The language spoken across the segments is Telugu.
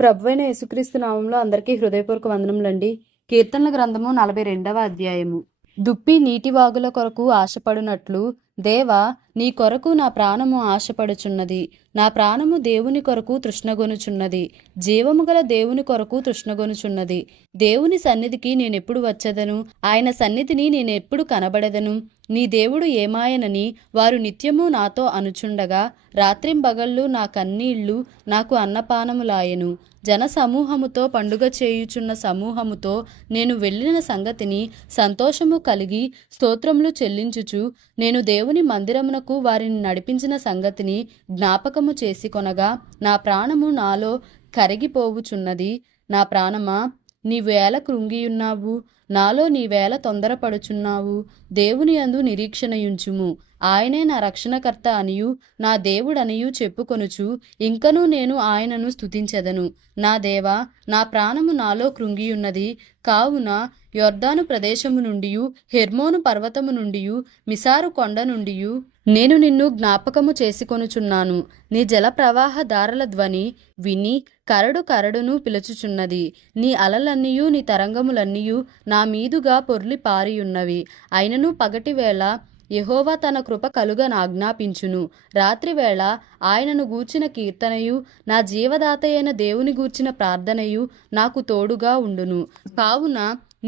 ప్రభువైన యేసుక్రీస్తు నామంలో అందరికీ హృదయపూర్వక వందనములండి. కీర్తనల గ్రంథము 42వ అధ్యాయము. దుప్పి నీటివాగుల కొరకు ఆశపడునట్లు దేవా, నీ కొరకు నా ప్రాణము ఆశపడుచున్నది. నా ప్రాణము దేవుని కొరకు తృష్ణగొనుచున్నది. జీవము గల దేవుని కొరకు తృష్ణగొనుచున్నది. దేవుని సన్నిధికి నేనెప్పుడు వచ్చెదను? ఆయన సన్నిధిని నేనెప్పుడు కనబడెదను? నీ దేవుడు ఏమాయనని వారు నిత్యము నాతో అనుచుండగా రాత్రింబగళ్ళు నా కన్నీళ్లు నాకు అన్నపానములాయెను. జన సమూహముతో పండుగ చేయుచున్న సమూహముతో నేను వెళ్ళిన సంగతిని సంతోషము కలిగి స్తోత్రములు చెల్లించుచు నేను దేవుని మందిరమునకు వారిని నడిపించిన సంగతిని జ్ఞాపకము చేసుకొనగా నా ప్రాణము నాలో కరిగిపోవుచున్నది. నా ప్రాణమా, నీవేళ కృంగియున్నావు? నాలో నీవేళ తొందరపడుచున్నావు? దేవుని యందు నిరీక్షణయుంచుము. ఆయనే నా రక్షణకర్త అనియు నా దేవుడనియు చెప్పుకొనుచు ఇంకనూ నేను ఆయనను స్తుతించెదను. నా దేవా, నా ప్రాణము నాలో కృంగియున్నది. కావున యొర్దాను ప్రదేశము నుండియు హెర్మోను పర్వతము నుండియు మిసారు కొండ నుండియు నేను నిన్ను జ్ఞాపకము చేసుకొనుచున్నాను. నీ జల ప్రవాహ దారల ధ్వని విని కరడు కరడును పిలుచుచున్నది. నీ అలలన్నీయు నీ తరంగములన్నీయు నా మీదుగా పొర్లి పారియున్నవి. అయినను పగటివేళ యెహోవా తన కృప కలుగనాజ్ఞాపించును. రాత్రివేళ ఆయనను గూర్చిన కీర్తనయు నా జీవదాతయైన దేవుని గూర్చిన ప్రార్థనయు నాకు తోడుగా ఉండును. కావున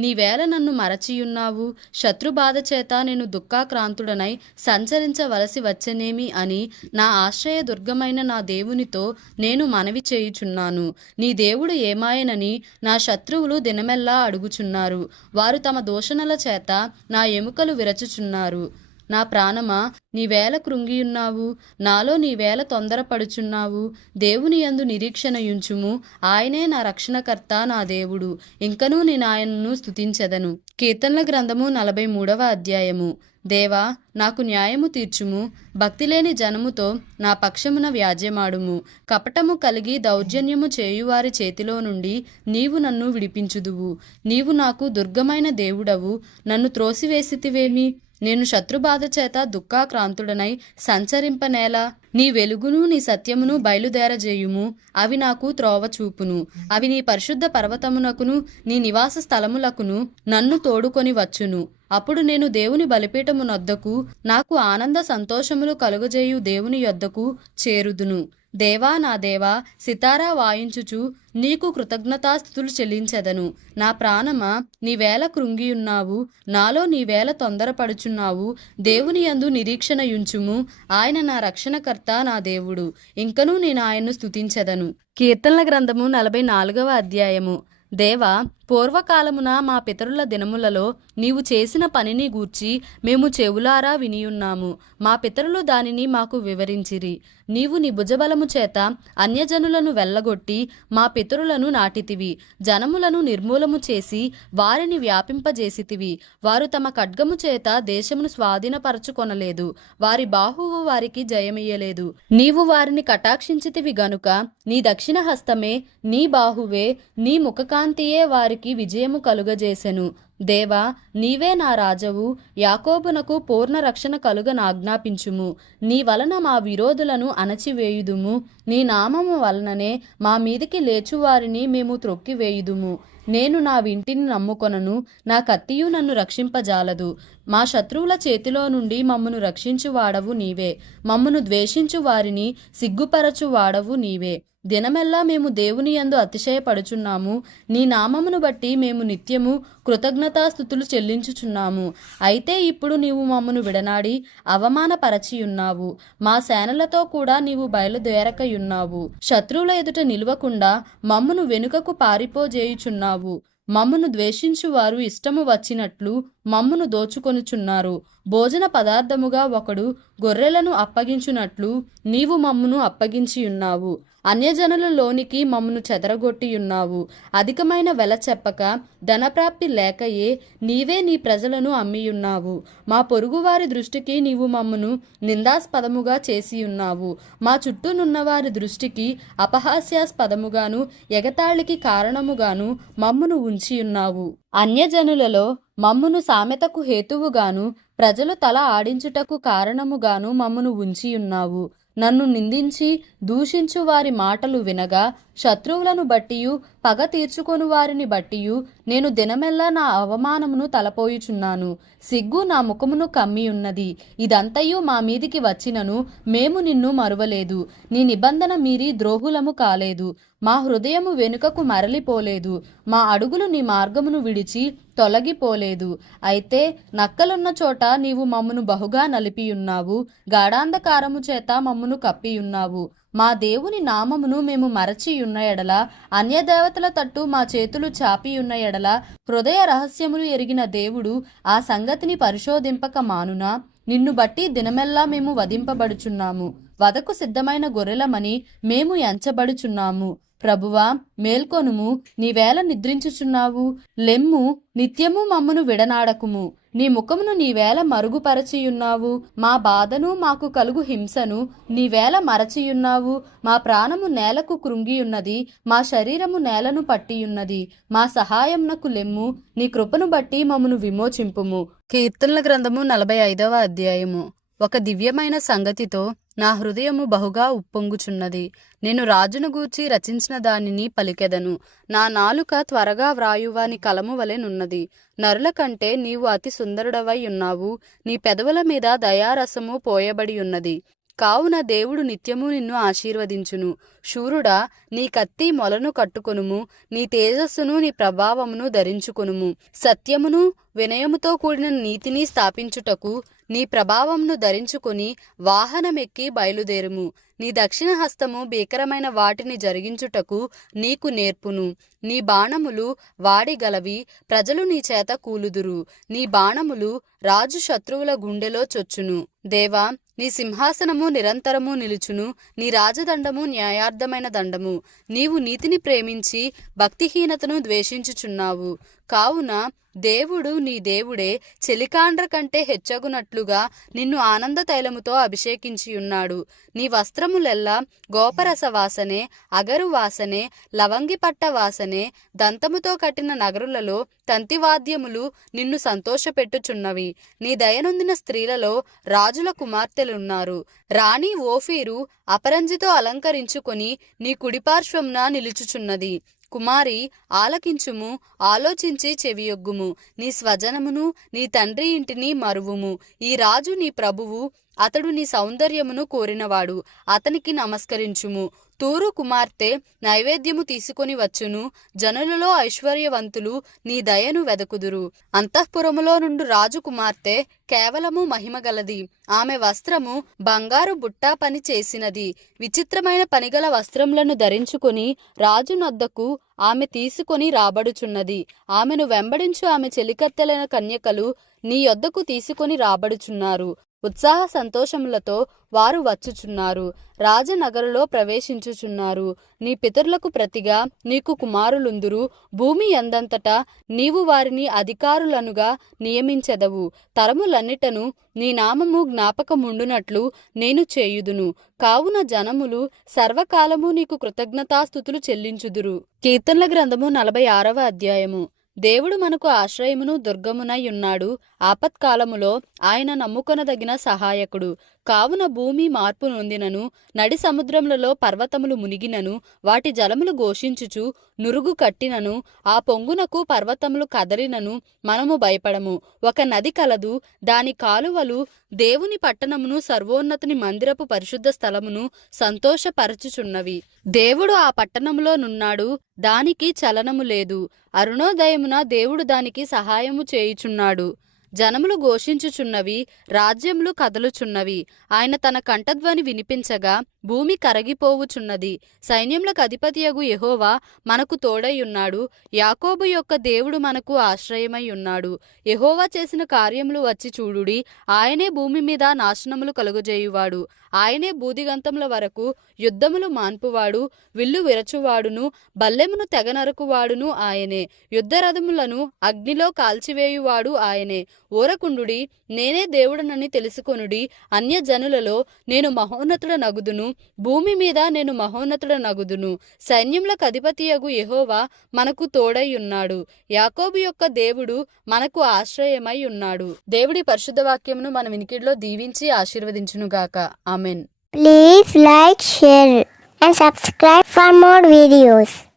నీవేళ నన్ను మరచియున్నావు? శత్రుబాధ చేత నేను దుఃఖాక్రాంతుడనై సంచరించవలసి వచ్చనేమి అని నా ఆశ్రయ దుర్గమైన నా దేవునితో నేను మనవి చేయుచున్నాను. నీ దేవుడు ఏమాయనని నా శత్రువులు దినమెల్లా అడుగుచున్నారు. వారు తమ దూషణల చేత నా ఎముకలు విరచుచున్నారు. నా ప్రాణమా, నీవేళ కృంగియున్నావు? నాలో నీవేళ తొందరపడుచున్నావు? దేవుని యందు నిరీక్షణయుంచుము. ఆయనే నా రక్షణకర్త, నా దేవుడు. ఇంకనూ నేను ఆయనను స్తుతించెదను. కీర్తనల గ్రంథము 43వ అధ్యాయము. దేవా, నాకు న్యాయము తీర్చుము. భక్తిలేని జనముతో నా పక్షమున వ్యాజ్యమాడుము. కపటము కలిగి దౌర్జన్యము చేయువారి చేతిలో నుండి నీవు నన్ను విడిపించుదువు. నీవు నాకు దుర్గమైన దేవుడవు. నన్ను త్రోసివేసితివేమి? నేను శత్రుబాధ చేత దుఃఖాక్రాంతుడనై సంచరింపనేలా? నీ వెలుగును నీ సత్యమును బయలుదేరజేయుము. అవి నాకు త్రోవ చూపును. అవి నీ పరిశుద్ధ పర్వతమునకును నీ నివాస స్థలములకును నన్ను తోడుకొని వచ్చును. అప్పుడు నేను దేవుని బలిపీఠమునొద్దకు, నాకు ఆనంద సంతోషములు కలుగజేయు దేవుని యొద్దకు చేరుదును. దేవా, నా దేవా, సితారా వాయించుచు నీకు కృతజ్ఞతాస్తుతులు చెల్లించెదను. నా ప్రాణమా, నీవేళ కృంగియున్నావు? నాలో నీవేళ తొందరపడుచున్నావు? దేవుని యందు నిరీక్షణయుంచుము. ఆయన నా రక్షణకర్త, నా దేవుడు. ఇంకనూ నేను ఆయన్ను స్తుతించెదను. కీర్తనల గ్రంథము 44వ అధ్యాయము. దేవా, పూర్వకాలమున మా పితరుల దినములలో నీవు చేసిన పనిని గూర్చి మేము చెవులారా వినియున్నాము. మా పితరులు దానిని మాకు వివరించిరి. నీవు నీ భుజబలము చేత అన్యజనులను వెళ్ళగొట్టి మా పితరులను నాటితివి. జనములను నిర్మూలము చేసి వారిని వ్యాపింపజేసితివి. వారు తమ ఖడ్గము చేత దేశమును స్వాధీనపరచుకొనలేదు. వారి బాహువు వారికి జయమియ్యలేదు. నీవు వారిని కటాక్షించితివి గనుక నీ దక్షిణ హస్తమే, నీ బాహువే, నీ ముఖకాంతియే వారికి విజయము కలుగజేసెను. దేవా, నీవే నా రాజవు. యాకోబునకు పూర్ణ రక్షణ కలుగనాజ్ఞాపించుము. నీ వలన మా విరోధులను అణచివేయుదుము. నీ నామము వలననే మా మీదికి లేచువారిని మేము త్రొక్కివేయుదుము. నేను నా వింటిని నమ్ముకొనను. నా కత్తియు నన్ను రక్షింపజాలదు. మా శత్రువుల చేతిలో నుండి మమ్మను రక్షించువాడవు నీవే. మమ్మను ద్వేషించు వారిని సిగ్గుపరచువాడవు నీవే. దినమెల్లా మేము దేవుని యందు అతిశయపడుచున్నాము. నీ నామమును బట్టి మేము నిత్యము కృతజ్ఞతాస్తుతులు చెల్లించుచున్నాము. అయితే ఇప్పుడు నీవు మమ్మను విడనాడి అవమానపరచియున్నావు. మా సేనలతో కూడా నీవు బయలుదేరకయున్నావు. శత్రువుల ఎదుట నిలువకుండా మమ్మను వెనుకకు పారిపోజేయుచున్నావు. మమ్మను ద్వేషించువారు ఇష్టము వచ్చినట్లు మమ్మను దోచుకొనుచున్నారు. భోజన పదార్థముగా ఒకడు గొర్రెలను అప్పగించునట్లు నీవు మమ్మను అప్పగించియున్నావు. అన్యజనులలోనికి మమ్మను చెదరగొట్టియున్నావు. అధికమైన వెల చెప్పక ధనప్రాప్తి లేకయే నీవే నీ ప్రజలను అమ్మియున్నావు. మా పొరుగువారి దృష్టికి నీవు మమ్మను నిందాస్పదముగా చేసియున్నావు. మా చుట్టూనున్నవారి దృష్టికి అపహాస్యాస్పదముగాను ఎగతాళికి కారణముగాను మమ్మను ఉంచియున్నావు. అన్యజనులలో మమ్మును సామెతకు హేతువుగాను ప్రజలు తల ఆడించుటకు కారణముగాను మమ్మును ఉంచియున్నావు. నన్ను నిందించి దూషించు వారి మాటలు వినగా, శత్రువులను బట్టియు పగ తీర్చుకొను వారిని బట్టియు నేను దినమెల్లా నా అవమానమును తలపోయుచున్నాను. సిగ్గు నా ముఖమును కమ్మియున్నది. ఇదంతయు మా మీదికి వచ్చినను మేము నిన్ను మరువలేదు. నీ నిబంధన మీరి ద్రోహులము కాలేదు. మా హృదయము వెనుకకు మరలిపోలేదు. మా అడుగులు నీ మార్గమును విడిచి తొలగిపోలేదు. అయితే నక్కలున్న చోట నీవు మమ్మును బహుగా నలిపియున్నావు. గాఢాంధకారము చేత మమ్మును కప్పియున్నావు. మా దేవుని నామమును మేము మరచియున్న ఎడల, అన్యదేవతల తట్టు మా చేతులు చాపియున్న ఎడల, హృదయ రహస్యములు ఎరిగిన దేవుడు ఆ సంగతిని పరిశోధింపక మానునా? నిన్ను బట్టి దినమెల్లా మేము వధింపబడుచున్నాము. వదకు సిద్ధమైన గొర్రెలమని మేము ఎంచబడుచున్నాము. ప్రభువా, మేల్కొనుము, నీవేళ నిద్రించుచున్నావు? లెమ్ము, నిత్యము మమ్మును విడనాడకుము. నీ ముఖమును నీవేళ మరుగుపరచియున్నావు. మా బాధను మాకు కలుగు హింసను నీవేళ మరచియున్నావు. మా ప్రాణము నేలకు కృంగియున్నది. మా శరీరము నేలను పట్టియున్నది. మా సహాయమునకు లెమ్ము. నీ కృపను బట్టి మమ్మను విమోచింపుము. కీర్తనల గ్రంథము 45వ అధ్యాయము. ఒక దివ్యమైన సంగతితో నా హృదయము బహుగా ఉప్పొంగుచున్నది. నేను రాజును గూర్చి రచించిన దానిని పలికెదను. నా నాలుక త్వరగా వ్రాయువాని కలము వలెనున్నది. నరుల కంటే నీవు అతి సుందరుడవై ఉన్నావు. నీ పెదవుల మీద దయారసము పోయబడి ఉన్నది. కావున దేవుడు నిత్యము నిన్ను ఆశీర్వదించును. శూరుడా, నీ కత్తి మొలను కట్టుకొనుము. నీ తేజస్సును నీ ప్రభావమును ధరించుకొనుము. సత్యమును వినయముతో కూడిన నీతిని స్థాపించుటకు నీ ప్రభావమును ధరించుకొని వాహనమెక్కి బయలుదేరుము. నీ దక్షిణ హస్తము భీకరమైన వాటిని జరిగించుటకు నీకు నేర్పును. నీ బాణములు వాడిగలవి, ప్రజలు నీ చేత కూలుదురు. నీ బాణములు రాజు శత్రువుల గుండెలో చొచ్చును. దేవా, నీ సింహాసనము నిరంతరము నిలుచును. నీ రాజదండము న్యాయార్థమైన దండము. నీవు నీతిని ప్రేమించి భక్తిహీనతను ద్వేషించుచున్నావు. కావున దేవుడు నీ దేవుడే చెలికాండ్ర కంటే హెచ్చగునట్లుగా నిన్ను ఆనంద తైలముతో అభిషేకించియున్నాడు. నీ వస్త్రములెల్లా గోపరస వాసనే, అగరు వాసనే, లవంగిపట్ట వాసనే. దంతముతో కట్టిన నగరులలో తంతివాద్యములు నిన్ను సంతోషపెట్టుచున్నవి. నీ దయనొందిన స్త్రీలలో రాజుల కుమార్తెలున్నారు. రాణి ఓఫీరు అపరంజితో అలంకరించుకొని నీ కుడిపార్శ్వమున నిలుచుచున్నది. కుమారి, ఆలకించుము, ఆలోచించి చెవియొగ్గుము. నీ స్వజనమును నీ తండ్రి ఇంటిని మరువుము. ఈ రాజు నీ ప్రభువు, అతడు నీ సౌందర్యమును కోరినవాడు. అతనికి నమస్కరించుము. తూరు కుమార్తె నైవేద్యము తీసుకొని వచ్చును. జనులలో ఐశ్వర్యవంతులు నీ దయను వెదకుదురు. అంతఃపురములో నుండు రాజు కుమార్తె కేవలము మహిమగలది. ఆమె వస్త్రము బంగారు బుట్టా పని చేసినది. విచిత్రమైన పనిగల వస్త్రములను ధరించుకొని రాజు నొద్దకు ఆమె తీసుకొని రాబడుచున్నది. ఆమెను వెంబడించు ఆమె చెలికత్తెలైన కన్యకలు నీ యొద్దకు తీసుకొని రాబడుచున్నారు. ఉత్సాహ సంతోషములతో వారు వచ్చుచున్నారు. రాజనగరులో ప్రవేశించుచున్నారు. నీ పితరులకు ప్రతిగా నీకు కుమారులుందురు. భూమి ఎందంతటా నీవు వారిని అధికారులనుగా నియమించెదవు. తరములన్నిటను నీ నామము జ్ఞాపకముండునట్లు నేను చేయుదును. కావున జనములు సర్వకాలము నీకు కృతజ్ఞతాస్తుతులు చెల్లించుదురు. కీర్తనల గ్రంథము 46వ అధ్యాయము. దేవుడు మనకు ఆశ్రయమును దుర్గమునై ఉన్నాడు. ఆపత్కాలములో ఆయన నమ్ముకొనదగిన సహాయకుడు. కావున భూమి మార్పు నొందినను, నడి సముద్రములలో పర్వతములు మునిగినను, వాటి జలములు ఘోషించుచు నురుగు కట్టినను, ఆ పొంగునకు పర్వతములు కదలినను మనము భయపడము. ఒక నది కలదు, దాని కాలువలు దేవుని పట్టణమును, సర్వోన్నతుని మందిరపు పరిశుద్ధ స్థలమును సంతోషపరచుచున్నవి. దేవుడు ఆ పట్టణములో నున్నాడు, దానికి చలనము లేదు. అరుణోదయమున దేవుడు దానికి సహాయము చేయుచున్నాడు. జనములు ఘోషించుచున్నవి, రాజ్యములు కదలుచున్నవి. ఆయన తన కంఠధ్వని వినిపించగా భూమి కరగిపోవుచున్నది. సైన్యములకు అధిపతియగు యెహోవా మనకు తోడై ఉన్నాడు. యాకోబు యొక్క దేవుడు మనకు ఆశ్రయమై ఉన్నాడు. యెహోవా చేసిన కార్యములు వచ్చి చూడుడి. ఆయనే భూమి మీద నాశనములు కలుగజేయువాడు. ఆయనే బూదిగంతముల వరకు యుద్ధములు మాన్పువాడు. విల్లు విరచువాడును, బల్లెమును తెగనరకువాడును ఆయనే. యుద్ధరథములను అగ్నిలో కాల్చివేయువాడు ఆయనే. ఊరకుండుడి, నేనే దేవుడనని తెలుసుకొనుడి. అన్యజనులలో నేను మహోన్నతుడ నగుదును, భూమి మీద నేను మహోన్నతుడ నగుదును. సైన్యములకు అధిపతియగు యెహోవా మనకు తోడై ఉన్నాడు. యాకోబు యొక్క దేవుడు మనకు ఆశ్రయమై ఉన్నాడు. దేవుడి పరిశుద్ధ వాక్యమును మన వినికిడిలో దీవించి ఆశీర్వదించునుగాక. Amen. Please like, share and subscribe for more videos.